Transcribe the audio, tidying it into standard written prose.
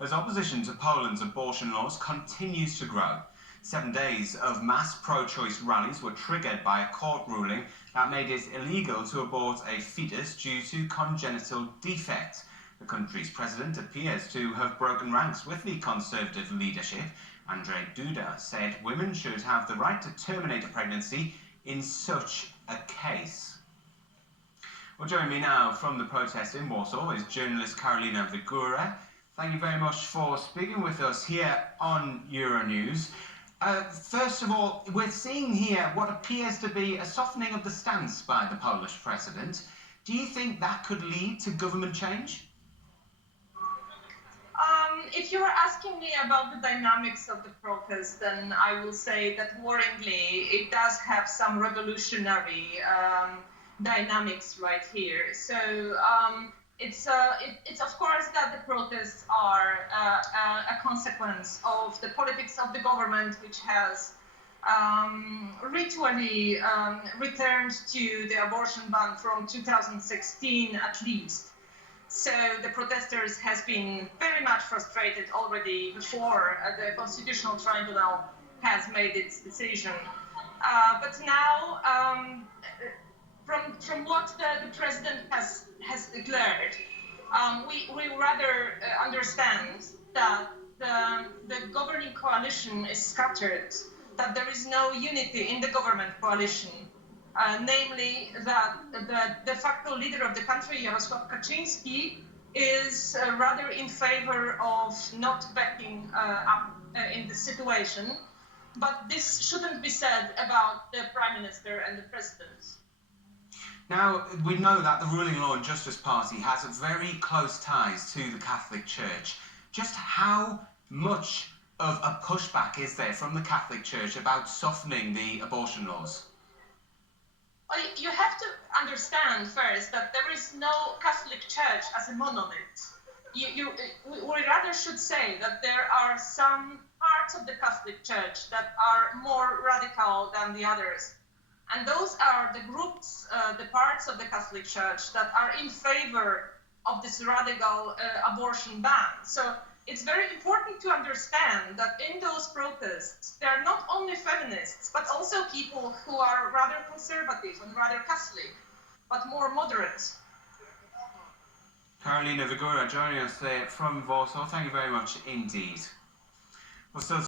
as opposition to Poland's abortion laws continues to grow. 7 days of mass pro-choice rallies were triggered by a court ruling that made it illegal to abort a fetus due to congenital defect. The country's president appears to have broken ranks with the Conservative leadership. Andrzej Duda said women should have the right to terminate a pregnancy in such a case. Well, joining me now from the protest in Warsaw is journalist Karolina Wigura. Thank you very much for speaking with us here on Euronews. First of all, we're seeing here what appears to be a softening of the stance by the Polish president. Do you think that could lead to government change? If you are asking me about the dynamics of the protest, then I will say that worryingly, it does have some revolutionary dynamics right here. So it's of course that the protests are a consequence of the politics of the government, which has ritually returned to the abortion ban from 2016 at least. So the protesters has been very much frustrated already before the Constitutional Tribunal has made its decision. But now, from what the president has declared, we rather understand that the governing coalition is scattered, that there is no unity in the government coalition. Namely, that the de facto leader of the country, Jarosław Kaczyński, is rather in favor of not backing up in the situation. But this shouldn't be said about the Prime Minister and the President. Now, we know that the ruling Law and Justice Party has very close ties to the Catholic Church. Just how much of a pushback is there from the Catholic Church about softening the abortion laws? Well, you have to understand first that there is no Catholic Church as a monolith. We rather should say that there are some parts of the Catholic Church that are more radical than the others. And those are the groups, the parts of the Catholic Church that are in favor of this radical abortion ban. So it's very important to understand that in those protests, there are not only feminists, but also people who are rather conservative and rather Catholic, but more moderate. Karolina Wigura joining us there from Warsaw. Thank you very much indeed. We'll still